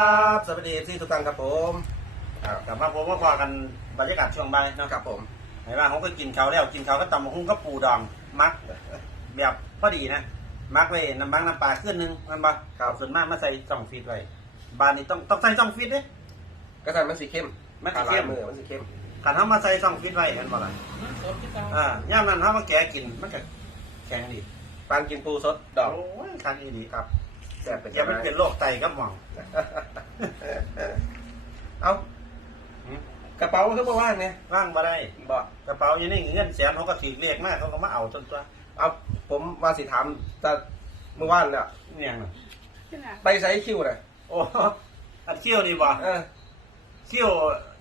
ครับสวัสดีที่ทุกท่านครับผมครับกลับมาพบว่าพอกันบรรยากาศช่วงบ่ายเนาะครับผมไหนว่าเขาก็กินข้าวแล้วกินข้าวก็ตำบักหุ้งก็ปูดองมักแบบพอดีนะมักไว้น้ำมังน้ำปลาขึ้นหนึงมันบ่ครับส่วนมากมาใส่ช่องฟีดไว้บานนี้ต้องต้องใส่ช่องฟีดเด้กระสันมันสีเข้มมันสิเข้มขาลายมือมันสีเข้มขันเขามาใส่ช่องฟีดไว้เห็นบ่ล่ะอ่าย่ามนั้นเขามาแกะกินมันก็แข็งดีปานกินปูสดดอกโอ้ยคันอีดีครับ แซ่บเป็นอย่ายังมันไงเป็นโรคไตกับหม่อง เอากระเป๋าคือบ่ว่างเนี่ยว่างมาได้บอกกระเป๋าอยู่นี่เงินแสนเขาก็ถือเลขมากเขาก็มาเอาจนตัวเอาผมว่าสิถามแต่เมื่อวานเนี่ยเนี่ยนะไปใส่คิวน่ะโอ้อันเที่ยวนี่บ่เออ เที่ยว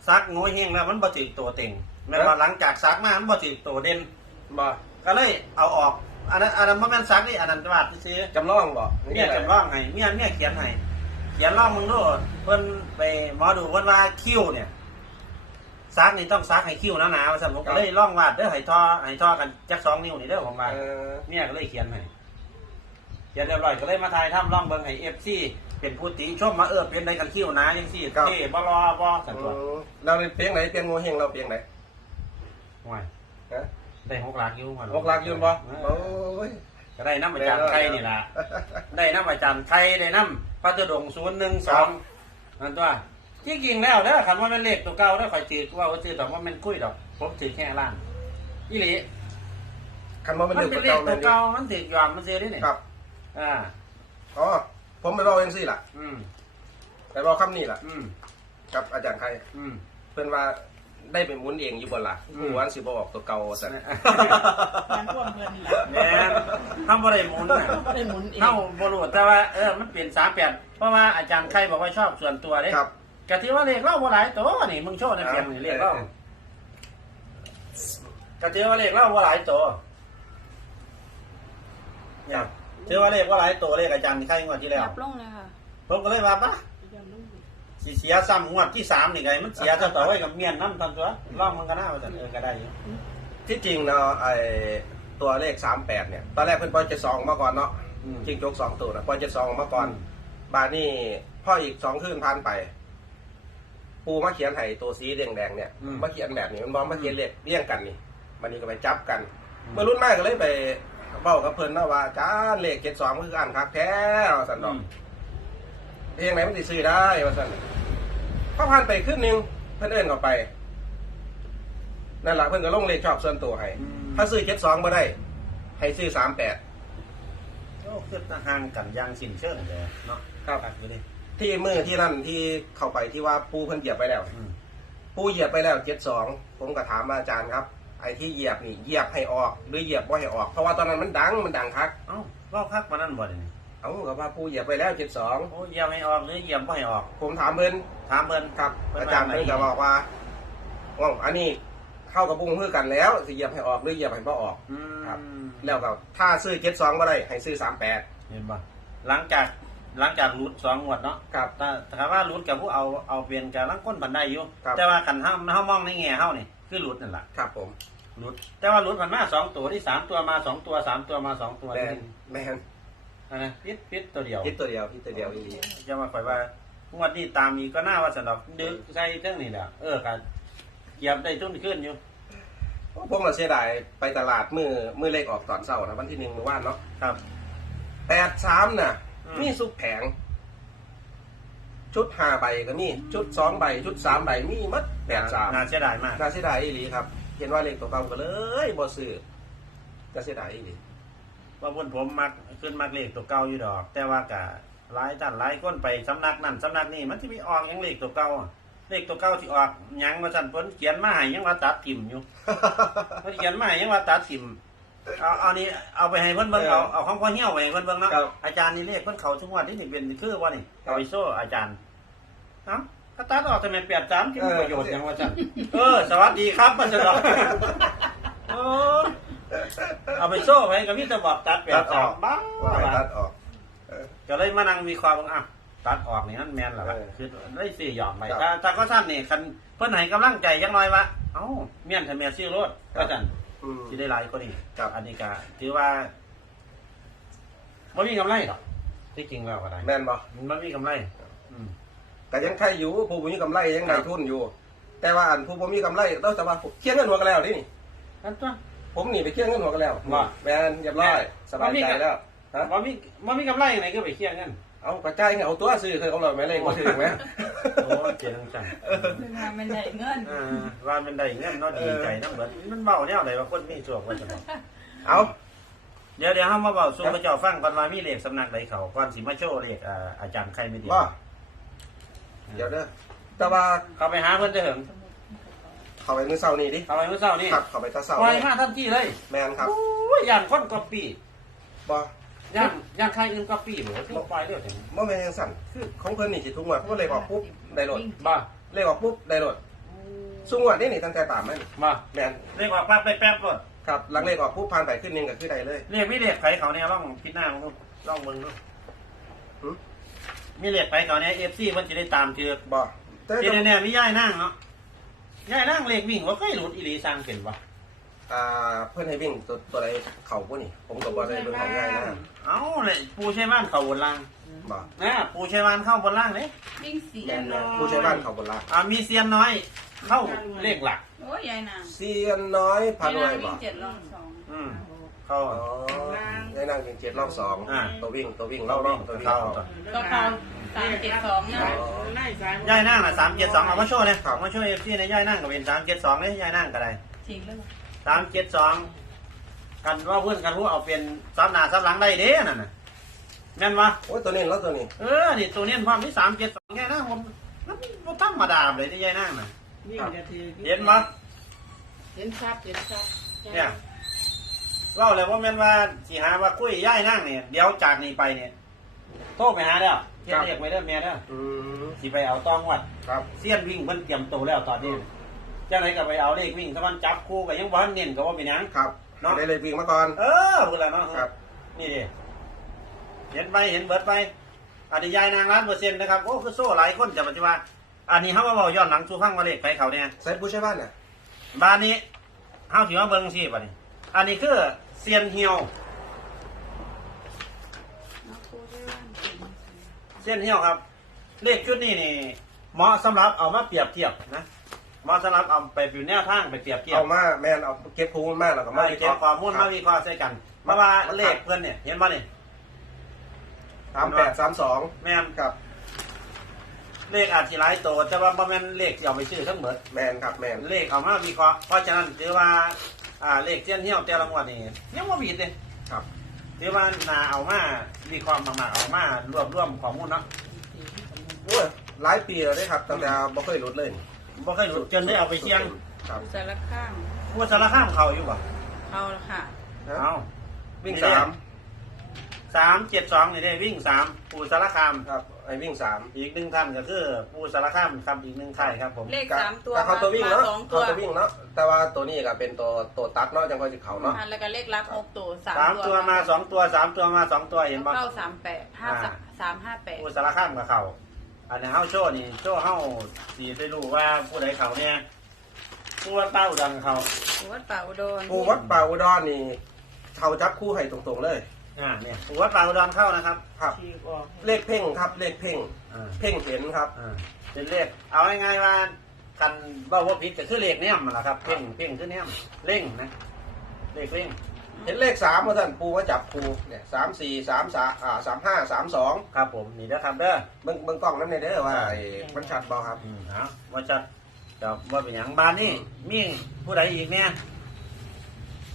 ซักโง่เฮงแล้วมันบ่ถือตัวเต็งแม่นว่าหลังจากซักมามันบ่ถือตัวเด่นบอกก็เลยเอาออก อันนั้นอันนั้นบ่แม่นซักนี่อันนั้นวาดซื้อจำลองบอกเมียจำลองให้เมียเมียเขียนให้เขียนลองมึงดูเพิ่นไปหมอดูเพิ่นว่าคิ้วเนี่ยซักนี่ต้องซักให้คิ้วหนาๆว่าซั่นผมก็เลยลองวาดเด้อให้ทอให้ทอกันจักสองนิ้วนี่เด้อผมว่า เออเมียก็เลยเขียนให้เขียนเรียบร้อยก็เลยมาถ่ายทำลองเบิ่งให้ FC เป็นผู้ติชมมาเออเป็นได้กันคิ้วหนาจังซี่เท่บ่รอบ่สั่นตัวอืมเราเปียงไหนเปียงงูเฮงเราเปียงไหนห่วยฮะ ได้หกหลักอยู่หั่นหกหลักยืนบ่เอโอ้อยก็ได้น้ำอาจารย์ไทยนี่ล่ะได้น้ำอาจารย์ไทยได้น้ำพระตุดงศูนย์หนึ่งสองนั่นตัวที่จริงแล้วเด้อคำว่าเป็นเลขตัวเก่าเด้อคอยจืดว่าว่าจืดแต่ว่ามันคุยดอก ผมจืดแค่ล่างอีหลีคันว่ามันมันเดือดเป็นเลขเก่าตัวเก่ามันถือยอมมันเสียด้วยนี่ครับ อ่าอ๋อผมไปบอกเองสิล่ะ อืมไปบอกคำนี้ล่ะ อืมกับอาจารย์ใครอืมเพื่อนว่า ได้เป็นหมุนเองอยู่บนล่ะอืมผู้วันสิบออกตัวเก่าสันมันท่วมเงินแหละแม่นทำบ่ได้หมุนน่ะก็ได้หมุนเองเข้าบรูแต่ว่าเออมันเปลี่ยนสามแปดเพราะว่าอาจารย์ไทยบอกว่าชอบส่วนตัวเด้ครับกะที่ว่าเลขเล่าบ่หลายตัวนี่มึงโชว์ในเพียงนี่เลขเล่าก็เจอว่าเลขเล่าว่าหลายตัวเนี่ยเจอว่าเลขว่าหลายตัวเลขอาจารย์ที่ใครงวดที่แล้วยับลงเลยค่ะผมก็เลยว่าปะยับลง สิเสียซ้ำงวดที่สามนี่ไงมันเสียเท่าต่อไว้กับเมียนน้ำทำตัวล่องมันก็น่าว่าจะเออก็ได้อยู่ที่จริงเนาะไอตัวเลขสามแปดเนี่ย ตอนแรกเพื่อนปอยเจ็ดสองมาก่อนเนาะอืม จริงโจกสองตัวนะปอยเจ็ดสองมาก่อนบาทนี่พ่ออีกสองคืนผ่านไป ปูมาเขียนไห้ตัวสีแดงๆเนี่ยอืม มาเขียนแบบนี้มันบอกมาเขียนเลขเรียงกันนี่มันนี่ก็ไปจับกันอืมเมื่อรุ่นแม่ก็เลยไปเบ้ากับเพิ่นนะว่าจ้าเลขเจ็ดสองคืออ่านคักแท้ว่าสันดอือกมเพลงไหนมันติซื้อได้ว่าสัน พอผ่านไปขึ้นหนึ่งเพื่อนเอินเข้าไปนั่นแหละเพื่อนก็ลงเลขชอบส่วนตัวให้ถ้าซื้อเจ็ดสองมาได้ ให้ซื้อสามแปดโอ้คือห่างกันอยังสิ้นเชิงเลยเนาะครับตัดอยู่ดิที่มือที่นั่นที่เข้าไปที่ว่าปูเพิ่นเหยียบไปแล้วอืมปูเหยียบไปแล้วเจ็ดสองผมก็ถามอาจารย์ครับ ไอ้ที่เหยียบนี่เหยียบให้ออกหรือเหยียบว่าให้ออก เพราะว่าตอนนั้นมันดังมันดังคักเอ้าเล่าคักมานั่นบ่ได้นี่ เอ้ากับว่าปูเหยียบไปแล้วเจ็ดสองโอ้เยี่ยมให้ออกหรือเยี่ยมบ่ให้ออก ผมถามเพิ่นถามเบิ่นครับเพิ่นอาว่าจารย์ไงเพิ่นก็บอกว่าว่าอันนี้เข้ากับปูเพื่อกันแล้วสิเหยียบให้ออกหรือเหยียบให้บ่ออกอืมครับ แล้วก็ถ้าซื้อเจ็ดสองมาได้ให้ซื้อสามแปดเห็นป่ะหลังจากหลังจากรุดสองงวดเนาะครับแต่ถ้าว่ารุดกับผู้เอาเอาเปลี่ยนกับลังก้นบันไดอยู่ครับแต่ว่าขันห้าห้ามองในแง่เฮานี่คือรุดนั่นแหละครับผมรุดแต่ว่ารุดมันมาสองตัวที่สามตัวมาสองตัวสามตัวมาสองตัวแมนแมน อันนะพิษพิษตัวเดียวพิดตัวเดียวพิดตัวเดียวอีหลีจะมาคอยว่างวดนี้ตามอีกก็น่าว่าสนอกดึกใส่เครื่องนี่แหละเออการเกียบได้ทุนขึ้นอยู่ผมก็เสียดายไปตลาดมือมือเลขออกตอนเช้านะวันที่หนึ่งมือว่านเนาะครับแปดสามน่ะอืมมีสุกแผง ชุดห้าใบก็มีชุดสองใบ ชุดสามใบมีหมัดแปดสามน่าเสียดายมากน่าเสียดายอีหลีครับ เห็นว่าเลขตัวเก่าก็เลยบ่ซื้อน่าเสียดายอีหลี ว่าเพื่อนผมมักขึ้นมักเลขตัวเก่าอยู่ดอก แต่ว่ากะหลายท่านหลายคนไปสำนักนั่นสำนักนี่มันที่มีออกหยังเลขตัวเก่าอะเลขตัวเก่าที่ออกหยังมาสั่นเพิ่นเขียนมาให้ยังว่าตัดทิมอยู่เพิ่นเขียนมาให้ยังว่าตัดทิมเอาเอานี่เอาไปให้เพิ่นเบิ่งเออเอาเอาของพ่อเหี่ยวไปให้เพิ่นเบิ่งเนาะครับอาจารย์นี่เลขเพิ่นเขาทุกงวันที่นี่เป็นคือว่านี่ครับเอาไปโซ่อาจารย์เอ้าก็ตัดออกทำไมเปลี่ยนจานที่มีประโยชน์หยังว่าจังเออ สวัสดีครับมันจะดอกเออ เอาไปโซ่ไปกับพี่จะบอกตัดเปลี่ยตันดอจาอนกบ้าว่าให้ตัดออก ก็เลยมานั่งมีความว่าอะตัดออกนี่นั่นแมนเหรอวะเออคือได้สี่หยอมไปครับถ้าถ้าก็สั้นนี่คันเพิ่นให้กำลังใจยังน้อยวะเอ้าเมียนทำเมียซื้อรถครัก็บจันอืม ที่ได้หลายก็นี่ครับ อันนี้ก็ถือว่าไม่มีกำไรหรอกที่จริงแล้วก็ได้แม่นบ่มันไม่มีกำไร อืม แต่ยังใครอยู่ผู้บ่มีกำไรยังได้ทุนอยู่ แต่ว่าอันผู้บ่มีกำไรต้องแต่ว่าผมเคลียร์เงินหัวกันแล้วนี่นี่นั่นตัว ผมหนีไปเคลียร์เงินหัวกันแล้วว่า แมนเรียบร้อยสบายใจแล้วฮะบ่มีบ่มีกำไรไหนก็ไปเคลียร์เงินเอากระจายเงินเอาตัวซื้อเคยเอาเราไหมเลขมาถึงไหมโอ้เจ๋งจังคือมาเป็นได้เงินอ่าว่ามันได้เงินเนาะดีใจนำเบิดมันเว้าแนวใดว่าคนมีโชคว่าจะบอกเอาเดี๋ยวเดี๋ยวเฮามาเว้าสู่พระเจ้าฟังก่อนว่ามีเลขสำนักใดเขาก่อนสิมาโชว์เลขอ่าอาจารย์ใครไม่ดีว่าเดี๋ยวเด้อแต่ว่าเข้าไปหาเพิ่นเด้อเหิง เขาไปมื้อเช้านี้ดิเข้าไปเมื่อเช้านี่ครับเขาไปตาเช้าปล่อยนี่มาทันทีเลยแมนครับโอ้ยย่านคนก๊อปปี้บ่ย่านย่านใครอื่นก๊อปปี้บ่คือปล่อยเด้อจังบ่แม่นจังสั่นคือของเพิ่นนี่สิทุกงวดเพราะเลขออกปุ๊บได้โหลดบ่เลขออกปุ๊บได้โหลดซุงวดนี่นี่ตั้งแต่ตามมันบ่แมนเลขว่าปั๊บไปแป๊บก่อนครับหลังเลขออกปุ๊บผ่านไปขึ้นหนึงก็คือได้เลยเลขมีเลขไผเขาเนี่ยลองพิจารณาดูลองเบิ่งดูหึมีเลขไผเขาเนี่ย FC เพิ่นสิได้ตามเจือกบ่แต่ที่แน่ๆมีย่ายนั่งเนาะ ย่ายนั่งเลขวิ่งว่าเคยหลุดอีหลีสร้างเป็นบ่อ่าเพิ่นให้วิ่งตัวตัวใดเข้าบ่นี่ ผมก็บ่ได้เบิ่งของง่ายนะเอ้าเลยปูใช้บ้านเข้าบนล่างบ่นะปูใช้บ้านเข้าบนล่างเด้วิ่งสี่แม่นๆผู้ใช้บ้านเข้าบ่ล่ะอ่ามีเซียนน้อย เข้าเลขหลัก โอ้ยยายนางเซียนน้อยพารวยบ่วิ่งเจ็ดรอบสองอืมเข้าอ๋อ ได้นั่งเป็นเจ็ดรอบสองอ่า ตัววิ่งตัววิ่งรอบรอบตัววิ่งเข้าเข้าก็เข้าสามเจ็ดสองนะย่ายนั่งน่ะ372เอามาโชว์เลยครับเอามาโชว์ FC ในย่ายนั่งก็เป็น372เลยย่ายนั่งก็ได้ทิ้งแล้วสามเจ็ดสองกันว่าเพื่อนกันรู้เอาเป็นซับหน้าซับหลังได้เด้นั่นน่ะแม่นวะโอ้ยตัวนี้แล้วตัวนี้เออนี่ตัวเนี้ยความที่สามเจ็ดสองแค่นะผมมันมันธรรมดาเลยที่ยายนั่งน่ะเห็นปะเห็นครับเห็นครับเนี่ย เล่าเลยว่าแม่นว่าสิหาว่าคุยย่ายนั่งเนี่ยเดี๋ยวจากนี้ไปเนี่ยโทรไปหาเด้อเรียกเรียกไว้เด้อแม่เด้ออืมสิไปเอาต้องวัดครับเสี้ยนวิ่งเพิ่นเตรียมตัวแล้วตอนนี้จังไรก็ไปเอาเลขวิ่งถ้ามันจับคู่ก็ยังบ่ทันเน้นก็ว่าเป็นหยัง ครับเนาะ ได้เลยวิ่งมาก่อน เออพูดแล้วเนาะครับ นี่ดิเห็นไปเห็นเบิดไปอันนี้ยายนางร้านเปอร์เซ็นต์นะครับโอ้คือโซ่หลายคนจะปฏิวัติอันนี้เขามาบอกย้อนหลังสู่ฟังมาเลขไปเขาเนี่ยใส่ผู้ใช้บ้านเนี่ยบ้านนี้เขาถือว่าเบิ้งสิบัดนี้ อันนี้คือ เซียนเฮียวเซียนเฮียวครับ เลขชุดนี้นี่เหมาะสำหรับเอามาเปรียบเทียบนะเหมาะสำหรับเอาไปเป็นแนวทางไปเปรียบเทียบเอามาแมนเอาเก็บคูณมากแล้วก็มามาวิเคเก็บราะห์ข้อมูลมาวิเคราะห์ใส่กันเพราะว่าเลขเพื่อนเนี่ยเห็นป่ะนี่สามแปดสามสองแม่นครับเลขอาจสิหลายตัวแต่ว่าบ่แม่นเลขที่เอาไปซื้อทั้งหมด แมนครับแมนเลขเอามาวิเคราะห์เพราะฉะนั้นถือว่า อ่าเลขเจียนเหี่ยวแต่ละงวดนี่ยังบ่ผิดเลยครับถือว่านาเอามาวิเคราะห์มากๆเอามารวบรวมข้อมูลเนาะโอ้ยหลายปีแล้วเด้ครับตั้งแต่บ่เคยหลุดเลยบ่เคยหลุดจนได้เอาไปเสี่ยงครับสารข้างว่าสารข้ามเขาอยู่บ่เข้าแล้วค่ะ เอาวิ่งสาม สามเจ็ดสองนี่ได้วิ่งสามปูสารคาม ครับไอ้วิ่งสามอีกหนึ่งท่านก็คือปูสารคามครับอีกหนึ่งท่านครับผมเลขสามตัวแต่เขาตัววิ่งมาเนาะสองตัเขาวตัววิ่งเนาะแต่ว่าตัวนี้ก็เป็นตัวตัวตัดเนาะจังค่อยสิเขาเนาะ อ่าแล้วก็เลขรับหกตัวสามสามตัวมาสองตัวสามตัวมาสองตัวเห็นบ่ เข้าสามแปดห้าสามสามห้าแปดผู้สารข้ามกับเขาอันนี้เฮาโชว์นี่โชว์เฮาสีไปรู้ว่าผู้ใดเขาเนี่ยผู้ว่าเต้าดังเขา วัดป่าอุดรปูวัดป่าอุดรนี่เขาจับคู่ให้ตรงๆเลย อ่าเนี่ยผู้ว่าเต้าดังเข้านะครับ ครับเลขเพ่งครับ เลขเพ่ง อ่าเพ่งเห็นครับ อ่าเป็นเลขเอาง่ายๆว่ากันว่าว่าผิดก็คือเลขเนี่ยมันแหละครับเพ่งเพ่งคือเนี่ยเร่งนะเลขเร่งเห็นเลขสามมาท่านปูว่าจับคูเนี่ยสามสี่สามสามอ่าสามห้าสามสองครับผมนี่นะครับเด้อ เบิ่งเบิ่งกล้องนั่นในเด้อว่าไอ้มันชัดบ่ครับ อืมเอาว่าจะจะว่าเป็นอย่างบ้านนี่มีผู้ใดอีกเนี่ย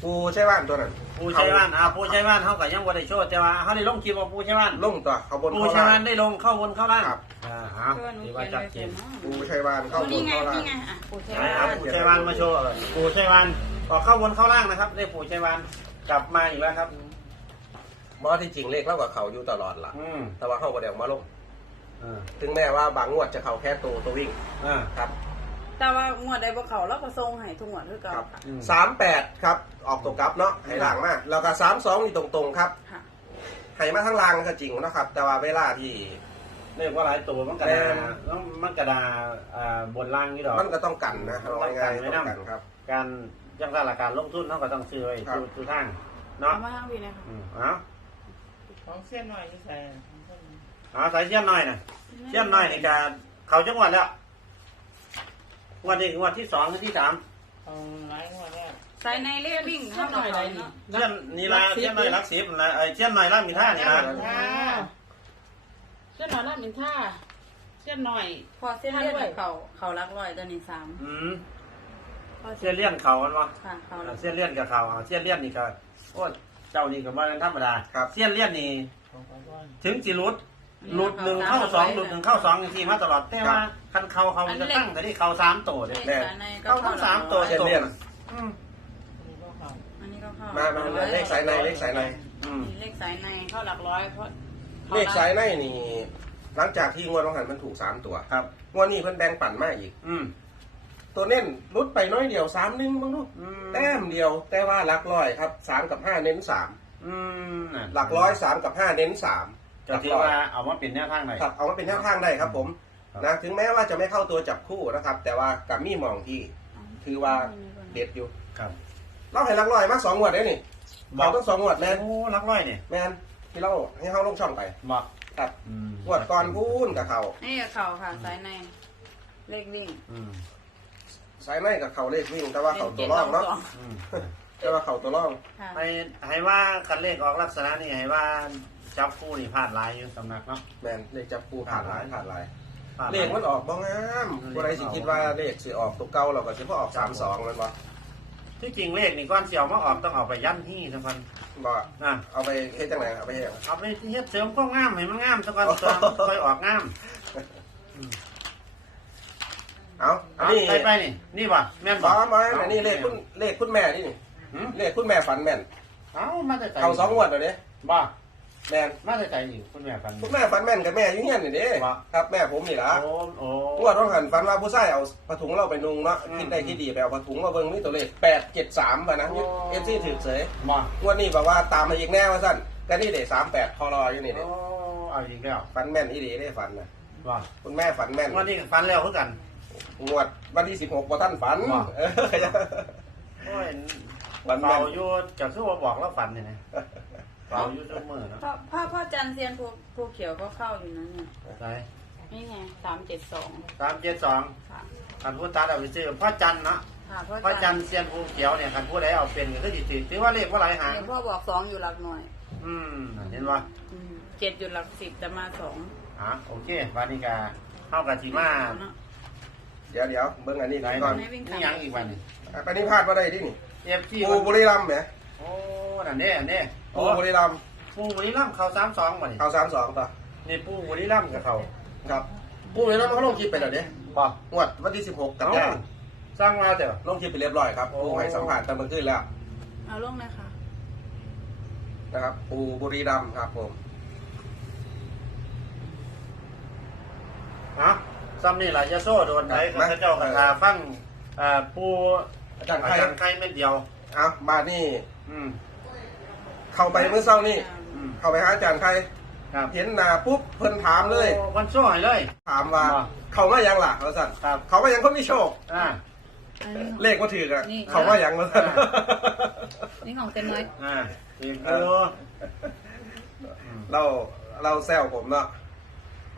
ปูใช่บ้านตัวนั้นผู้ใช้บ้านอ่าผู้ใช้บ้านเขาก็ยังบ่ได้โชว์แต่ว่าเขาได้ลงคลิปว่าผู้ใช้บ้านลงตัวเขาบนปูเขาชาล่างนได้ลงเข้าบนเข้าล่างครับอ่าฮะเพื่อนหนูที่เขีว่ายนจัดไว้เจเต็นมปูใช่บ้านเข้าบนี่นไงเขาล่างนี่ไงอะปูใช่อ่าบ้านปูชัยวานมาโชว์เลยปูชัยวานออกเข้าบนเข้าล่างนะครับ ได้ปูชัยวานกลับมาอีกแล้วครับมอที่จริงเลขเล่ากับเขาอยู่ตลอดล่ะ อืมแต่ว่าเขาก็เดี๋ยวมาลงอ่าถึงแม้ว่าบางงวดจะเขาแค่ตัวตัววิ่งอ่าครับ แต่ว่างวดใดบ่เขาแล้วก็ทรงให้ทุกงวดคือเก่าครับค่ะอืมสามแปดครับ ออกตัวกลับเนาะให้หลังมาแล้วก็สามสองนี่ตรงๆครับค่ะ ให้มาทั้งรางก็จริงนะครับ แต่ว่าเวลาที่ เรียกว่าหลายตัวมันกระดาแม่ต้องมันกระดาอ่าบนล่างนี่ดอก มันก็ต้องกันนะเอาง่ายๆต้ต้อองงกักันนครับ การยังการหลักการลงทุนเขาก็ต้องซื้อไว้ครับ ซื้อซื้อทางเอาเนาะมาทางพี่นะคะอืมเอาของเส้นหน่อยจะใส่ของเส้นเอาใส่เสี้ยนหน่อยนะเสี้ยนหน่อยในการเขาจังหวัดแล้ว งวันนี้งวันที่สองหรือที่สามเอาหลายงวดแล้วใส่ในเลขวิ่งเส้นหน่อยไรนี่เช่นนี่ละเช่นหน่อยรักสิบนะไอ้เช่นหน่อยรักมีท่านี่ละท่าเส้นหน่อยละมินท่าเส้นหน่อย พอเส้นเลือดกับเขาเขารักร้อยตัวนี้สามอืมพอเส้นเลี่ยนเขากันวะค่ะเขารักเส้นเลี่ยนกับเขาเอาเส้นเลี่ยนนี่ก็โอ้เจ้านี่ก็บ่เป็นธรรมดาครับเส้นเลี่ยนนี่ของขวัญถึงสิหลุด หลุดหนึ่งเข้าสองหลุดหนึ่งเข้าสองอย่างที่มาตลอดแต่ว่าคันเขาเขามันจะตั้งแต่ที่เขาสามตัวเลเนี่ยขสายในก็เข้าทั้งสามตัวเช่นเลี่ยนอืมนี่ก็เขาอันนี้ก็เข้ามามามาเลขสายในเลขสายในอืมมีเลขสายในเข้าหลักร้อยเพราะเลขสายในนี่หลังจากที่งวดวังหันมันถูกสามตัวครับงวดนี้เพิ่นแบ่งปั่นมาอีก อืมตัวเน้นรุดไปน้อยเดียวสามหนึ่งบ้างลูกอืมแต้มเดียว แต่ว่าหลักร้อยครับสามกับห้าเน้นสามอืมน่ะหลักร้อยสามกับห้าเน้นสาม จะถือว่าเอามาเป็นแนวทางไหนครับเอามาเป็นแนวทางได้ครับ ผมครับนะถึงแม้ว่าจะไม่เข้าตัวจับคู่นะครับ แต่ว่ากับมี่มองที่ถือว่าเด็ดอยู่ครับเราให้หลักร้อยมาสองงวดได้นี่เราต้องสองงวดแมนโอ้รักร้อยเนี่ยแมนที่เราให้เขาลงช่องไปบอกครับอืมงวดก่อนพูนกับเขานี่กับเขาค่ะสายในเลขวิ่งอืมสายในกับเขาเลขวิ่งแต่ว่าเขาตัวร่องเนาะอืมแต่ว่าเขาตัวร่องค่ะให้ให้ว่าคันเลขออกลักษณะนี่ให้ว่า จับคู่นี่พลาดหลายอยู่สำนักเนาะ แมนเลขจับคู่ผ่านหลายผ่านหลายพลาดหเลลาย ขมันออกบ้งงามคนใดสิคิดว่าเลขสิออกตัวเก่าเราก็สิพอออกสามสองมันบ่ที่จริงเลขนี่ก้อนเสียวมาออกต้องเอาไปยันที่ทุกคนบ่นะเอาไปเฮ็ดจังไหนเอาไปเฮ็ดจังไงเอาไปเฮ็ดเสริมก็งามให้มันงามทุกคนตัวค่อยออกงามเอาอันเอานี้ไปไปนี่นี่ป่ะแม่นบ่บ่บ่อันนี้เลขคุณเลขคุณแม่นี่นี่หืมเลขคุณแม่ฝันแม่นเอามาแต่ใจเขาสองงวดแล้วเด้บ่ แม่นมาแต่ใจอยู่คุณแม่ฟัน คุณแม่ฝันแม่นกับแม่อยู่เฮียนนี่เด้ว่าครับแม่ผมนี่ล่ะโอ้โอ้ งวดต้องหันฝันว่าผู้ชายเอาผ้าถุงเราไปนุ่งเนาะอืมคิดได้คิดดีไปเอาผ้าถุงมาเบิ่งนี่ตัวเลข873ป่ะนะโอ้ เอฟซีถือเสยบ่งวดนี้บอกว่าตามมาอีกแน่ว่าซั่นก็นี่เด้38พอรออยู่นี่เด้โอ้เอาอีกแล้วฝันแม่นอีดีได้ฝันน่ะบ่คุณแม่ฝันแม่น วันนี้ฟันแล้วคือกัน งวดวันที่16บ่ทันฝันว่าเออ โอ้ยฝันแม่เป่านอยู่ก็คือว่าบอกแล้วฟันนี่นะ เป่าอยู่ทุกมื้อเนาะพ่อพ่อพ่อจันทร์เซียนภูภูเขียวก็เข้าอยู่นะเนี่ยไหนนี่ไงสามเจ็ดสอง372ค่ะคันพูดตัดเอาไปซื้อพ่อจันเนาะค่ะพ่อพ่อจัจันนทร์เซียนภูเขียวเนี่ยคันพูดได้เอาเป็นก็คือสิถือถือว่าเลขว่าหลายหางเดี๋ยวพ่อบอกสองอยู่หลักหน่วยอืมเห็นป่ะอืมเจ็ดอยู่หลักสิบแต่มาสองอะโอเควันนี้ก็เข้ากับทีมาเนาะเดี๋ยวเดี๋ยวเบิ่งอันนี้ไหนก่อนไม่วิ่งตามนี่ยังอีกวันนี่อันนี้พลาดบ่ได้ดินี่เอฟซีปูบุรีรัมย์แหมโอ้ นั่นเด้อันเด้ปูโอ้บุรีรัมย์ปูบุรีรัมย์เขาสามสองวันนี้เอา32ต่อนี่ปูบุรีรัมย์กับเขาครับปูบุรีรัมย์เขาลงคลิปไปแล้วเด้บ่งวดวันที่16กันเอ้ายายนสร้างมาเถอะ ลงคลิปไปเรียบร้อยครับโอ้ ปูให้สัมภาษณ์ตอนเมื่อคืนแล้วเอาลงเลยค่ะนะครับ ปูบุรีรัมย์ครับผมฮะซ้ำนี่แหละยาโซ่โดนไหนข้าเจ้ากระทาฟังอ่าปูอาจารย์อาใครจารย์ไข่เม็ดเดียว เอามานี่ อืม เข้าไปเมื่อเช้านี่อืมเข้าไปหาอาจารย์ใครครับเห็นหน้าปุ๊บเพิ่นถามเลย โอ้คนโซ่ให้เลย ถามว่า ว่าเขามายังล่ะเขาสั่นครับ เขามายังคนมีโชค อ่าเลขว่าถือกอะนี่ เขามายังมาสั่นอ่า นี่ของเต็มน้อยอ่าอีกเอเอออเราเราแซวผมเนาะ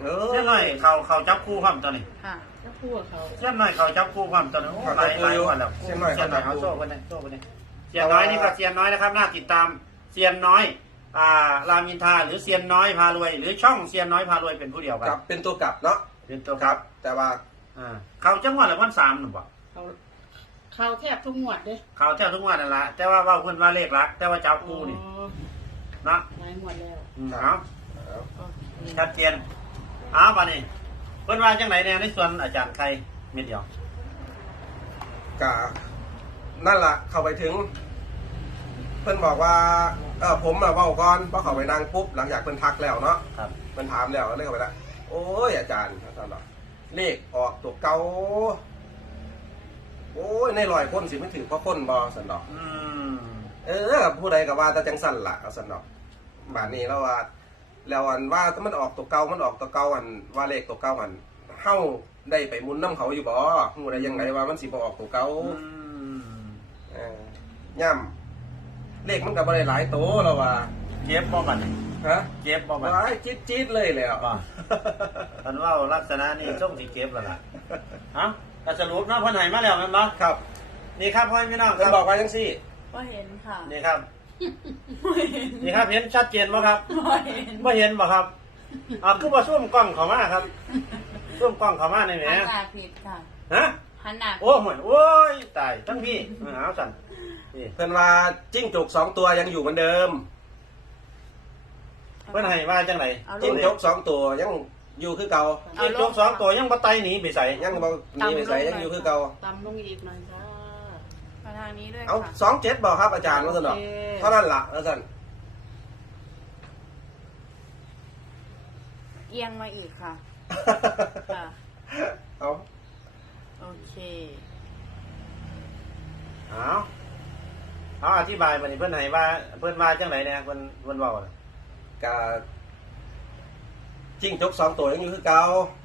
เออ เส้นหน่อยเขาเขาจับคู่ความตัวนี้ค่ะก็พูดกับเขาเส้นหน่อยเขาจับคู่ความตัวนี้โอ้หลายหลายกว่าแล้วเส้นหน่อยเขาโซ่กันเลยโซ่กันเลยเซียนน้อยนี่ก็เซียนน้อยนะครับน่าติดตาม เซียนน้อยอ่ารามินทาหรือเซียนน้อยพารวย หรือช่องเซียนน้อยพารวยเป็นผู้เดียวกักลันบเป็นตัวกลับเนาะเป็นตัวคครัรับบแต่ว่าอ่าเขาจังหวัดละวันสามหรือเปล่าเขาเขาแทบทุกงวดเด้เขาเจ้าทุกวันนั่นแหละแต่ว่าว่าเพิ่นว่าเลขรัก แต่ว่าเจ้าคู่นี่อ๋อนะหลายงวดแล้วอืมเอาเอาโอเคชัดเจนเอาป่ะนี่เพิ่นว่าจังไหนแน่ในส่วนอาจารย์ใครเม็ดเดียวกะนั่นล่ะเข้าไปถึง เพิ่นบอกว่าเออผมอะเว้าก่อนพอเข้าไปนั่งปุ๊บหลังจากเพิ่นทักแล้วเนาะครับ เพิ่นถามแล้วก็เลยเข้าไปละโอ้ยอาจารย์อาจารย์บอกเลขออกตัวเก่าโอ้ยในรอยคนสิมันถือเพราะคนบอสันดอก อืม เออผู้ใดก็ว่าแต่จังสั่นล่ะเอาสันดอกบาดนี้แล้วว่า แล้วอันว่าถ้ามันออกตัวเก่ามันออกตัวเก่าอันว่าเลขตัวเก่าอันเฮาได้ไปหมุนน้ำเขาอยู่บ่ฮู้ได้ยังไงว่ามันสิบ่ออกตัวเก่าอืม เออย่ำ เลขมันก็บ่ได้หลายโตแล้วว่าเจ็บบ่บัดนี่ฮะเก็บบ่มันว้ายจี๊ดจี๊ดเลยแล้วบ่คันเว่าลักษณะนี้ช่วงสิเก็บแล้วล่ะเอ้าก็สรุปเนาะเพิ่นให้มาแล้วแม่นบ่ครับ นี่ครับพ่อพี่น้องคเพิ่นรับบอกว่าจังซี่ว่าเห็นค่ะนี่ครับว่าเห็นนี่ครับเห็นชัดเจนบ่ครับว่าเห็นบ่เห็นบ่ครับอ่าคือบ่ซูมกล้องเข้ามาครับซูมกล้องเข้ามาในแหมหันหน้าผิดค่ะฮะ หันหน้าผิดโอ้โหโอ้ยตายทั้งพี่เอาสั่นนี่เพิ่นว่าจิ้งจกสองตัวยังอยู่เหมือนเดิม เพิ่นให้ว่าจังไดเอาลูจิ้งกจกสองตัวยังอยู่คือเก่าจิ้งจกสองตัวยังบ่ไตหนีไปใส่ยังบ่หนีไปใส่ยังอยู่คือเก่าตำลงอีกหน่อยค่ะมาทางนี้ด้วยเอาค่ะสองเจ็ดบอกครับอาจารย์ว่าสนอกโอเคเท่านั้นล่ะว่าสันเอียงมาอีกค่ะค่ะเอาโอ เคเอาเอาอธิบายมานี่เพิ่นให้ว่า เพิ่นว่าจังไดเนี่ยเพิ่นเพิ่นเว้าน่ะกาจิ้งจกสองตัวยังอยู่คือเก่า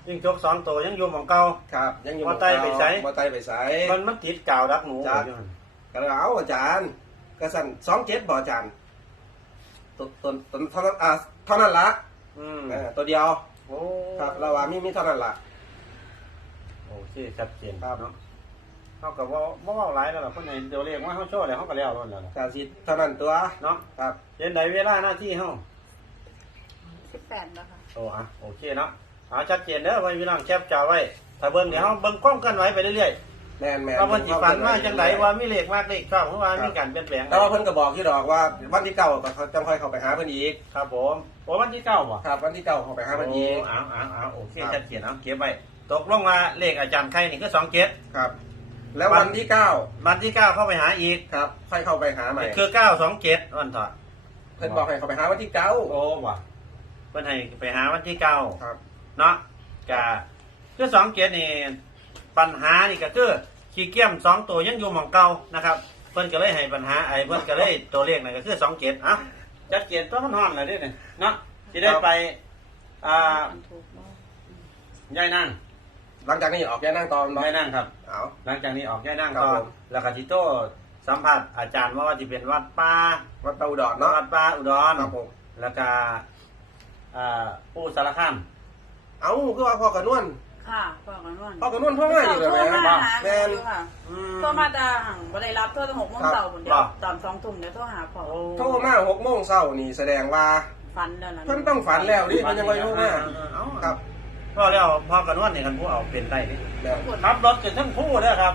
จิ้งจกสองตัวยังอยู่หม่องเก่า ครับ ยังอยู่บ่ไต่ไปไสบ่ไตไปใส มันมันติดกาวดักหนูจ้ะ อยู่หั่นก็เลยเอาอาจารย์กระสันสองเจ็ดบอกอาจารย์ตัวตัวตัวเท่านั้นอ่าเท่านั้นละอืมเออตัวเดียว โอ้ครับเราว่ามีมีเท่านั้นละโอเคชัดเจนครับเนาะเฮาก็บ่บ่เว้าหลายแล้วล่ะเพิ่นให้เดี๋ยวเรียกว่าเฮาโชว์แล้วเฮาก็แล้วแล้วล่ะกาสิเท่านั้นตัวเนาะครับเย็นใดเวลาหน้าที่เฮาสิบแปดแล้วค่ะโอ้อะโอเคเนาะเอาชัดเจนเด้อไว้พี่น้องแคปจอไว้ ถ้าเบิ่งเดี๋ยวเฮาเบิ่งกล้องกันไว้ไปเรื่อยแม่นแม่นๆว่าเพิ่นสิฝันว่าจังไดว่ามีเลขมากเลขชอบเพราะว่ามีการเปลี่ยนแปลงแต่ว่าเพิ่นก็บอกที่ดอกว่าวันที่เก้าก็จังค่อยเข้าไปหาเพิ่นอีกครับผมโอ้วันที่เก้าบ่ครับวันที่เก้าเข้าไปหาเพิ่นอีกโอ้เอาเอาเอาโอเคครับชัดเจนเอาเก็บไว้ ตกลงว่าเลขอาจารย์ไข่นี่คือ2เกตครับ แล้ววันที่เก้าวันที่เก้าเข้าไปหาอีกครับค่อยเข้าไปหาใหม่คือ9 2เกตวันเถอะเพิ่นบอกให้เข้าไปหาวันที่เก้าโอ้ว่ะเพิ่นให้ไปหาวันที่เก้าครับเนาะกะคือสองเกียรตินี่ปัญหานี่ก็คือขี้เกียมสองตัวยังอยู่หมองเก่านะครับ เพิ่นก็เลยให้ปัญหาไอ้เพิ่นก็เลยตัวเลขนั่นก็คือสองเกียรติอะจัดเกียรติตัวมันฮ้อนเลยเด้เนี่ยเนาะสิได้ไปอ่า มันถูกเนาะย่ายนั่ง หลังจากนี้ออกแย่นั่งตอนเนาะย่ายนั่งครับ เอา หลังจากนี้ออกย่ายนั่งครับต่อผม แล้วก็สิโตสัมผัสอาจารย์ว่าว่าสิเป็นวัดป่าวัดเตาอุดรเนาะวัดป่าอุดรครับผม แล้วก็อ่าปู่สารคาม เอาคือว่าพ่อกระนวลค่ะบอกกันว่าพ่อกระนวลพ่อมาอยู่เลยโทรแม่มาหาแม่นอยู่ค่ะอืม โทรมาแต่หังบ่ได้รับโทรตั้งหกโมงครับเช้าผมเดี๋ยบ่วตอนสองทุ่มเดี๋ยวโทรหาพ่อโอ้โทรมาหกโมงเช้านี่แสดงว่าฟันแล้วนะเพิ่นต้องฝันแล้วนี่เพิ่นยังไม่โทรมาเอ้าครับ พ่อแล้วพ่อกันว่าเนี่ยกันผู้เอาเป็นได้นี่แม่ขับรถกันทั้งคู่เด้อครับ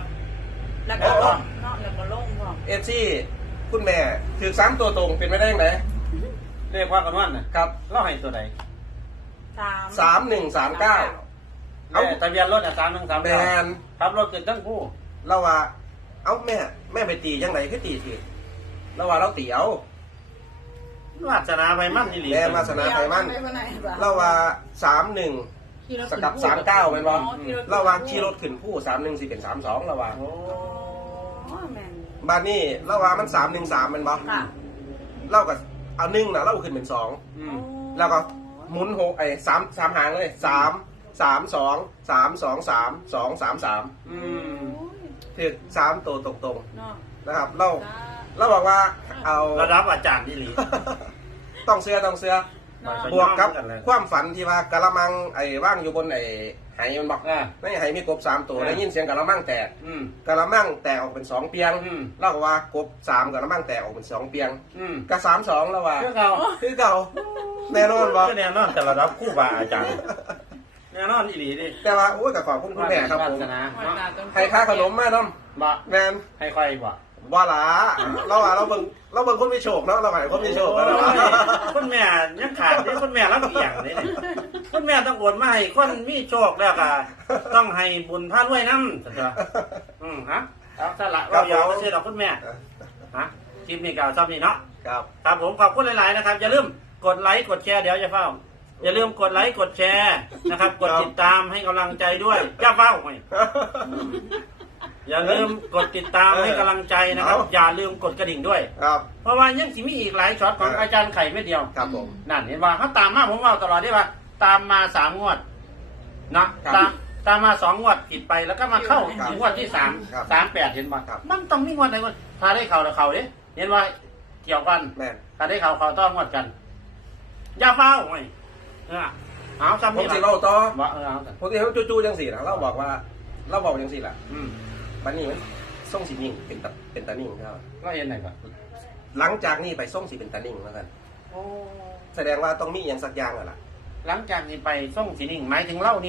แล้วก็ลงเนาะแล้วก็ลงพ่อเอฟซีคุณแม่ถือสามตัวตรงเป็นไปได้ยังไงเรียกว่ากันว่าน่ะครับเล่าให้ตัวใดสามสามหนึ่งสามเก้าเอ้าเอ้าทะเบียนรถอะสามหนึ่งสามแมเก้านขับรถกันทั้งคู่เราว่า เอ้าแม่ แม่ไปตียังไงคือตีถือเราว่าเราตีเอาวาสนาไปมั่นนี่หลีแม่มาสนาไทยมั่นเดี๋ยวไปไหนบ้างเราว่าสามหนึ่งที่เรา สกับสามเก้าเป็นบอลอ๋อที่เราว่าขี่รถขึ้นคู่สามหนึ่งสี่เป็นสามสองเราว่าโอ้อ๋อแม่นบ้านนี้เราว่ามันสามหนึ่งสามเป็นบอลค่ะเราก็เอาหนึ่งนะเราขึ้นเป็นสองอืมแล้วก็หมุนหกไอ้สามสามหางเลยสามสามสองสามสองสามสองสามสามอืมคือสามตัวตรงเนาะๆนะครับเราเราบอกว่าเอาระดับอาจารย์นี่หลีต้องเสื้อต้องเสื้อเนาะ บวกกับกันเลยความฝันที่ว่ากะละมังไอ้ว่างอยู่บนไอ้ไหมันบอกอ่า ในไหมีกบสามตัวอ่า ได้ยินเสียงกะละมังแตกอืม กะละมังแตกออกเป็นสองเปียงอืมเราก็ว่ากบสามกะละมังแตกออกเป็นสองเปียงอืมกะสามสองแล้วว่า เพื่อเราคือเก่าแน่นอนบอกก็แน่นอนแต่ระดับคู่บาอาจารย์แน่นอนอีหลีดิแต่ว่าอุ้ยกับขอบคุณคุณแม่ครับผมวาสนาเนาะให้ค่าขนมมาน้องบ่แมนให้ค่อยบ่ ว่าหลาเราว่าเราเบิ่งเราเบิ่งคนมีโชคเนาะเราหมายคนมีโชคโอ้แล้วยคุณแม่ยังขาดนี่คุณแม่รับเอียงนี่คุณแม่ต้องโอนมาให้คนมีโชคแล้วก็ต้องให้บุญพาด้วยน้ำสันเถอะอืมฮะเอาสละเรายาวไม่ใช่หรอกคุณแม่ฮะคลิปนี้กล่าวชอบนี่เนาะครับ ครับผมขอบคุณหลาย ๆ นะครับ อย่าลืมกดไลค์กดแชร์เดี๋ยวจะเฝ้าอย่าลืมกดไลค์กดแชร์นะครับ กดติดตามให้กำลังใจด้วยอย่าเฝ้าไม่ อย่าลืมกดติดตามให้กำลังใจนะครับอย่าลืมกดกระดิ่งด้วย ครับ เพราะว่ายังสิมีอีกหลายช็อตของอาจารย์ไข่ไม่เดียว ครับผม นั่นเห็นว่าเขาตามมาผมว่าตลอดได้ว่า ตามมาสามงวดนะครับตามตามมาสองงวดผิดไปแล้วก็มาเข้าครับงวดที่สามครับสามแปดเห็นป่ะครับ มันต้องมีงวดไหนงวดถ้าได้เข่าแล้วเข่าเด้เห็นว่าเกี่ยวกันแม่นถ้าได้เข่าเข่าต้องงวดกันอย่าเฝ้าไว้เออเอาซ้ำผมนี่สิล่ะเล่าต่อว่าเออเอาแต่ผมสิเขาจู่ๆจังสี่ล่ะเราบอกว่า เราบอกจังสี่ล่ะ อืม บัดนี้มันส่งสินิ่งเป็นตะเป็นตานิ่งครับก็เห็นไหนก็หลังจากนี้ไปส่งสิเป็นตานิ่งแล้วกันโอ้แสดงว่าต้องมีอหย่างสักอย่างอะล่ะ หลังจากนี้ไปส่งสีนิ่งหมายถึงเล่านี่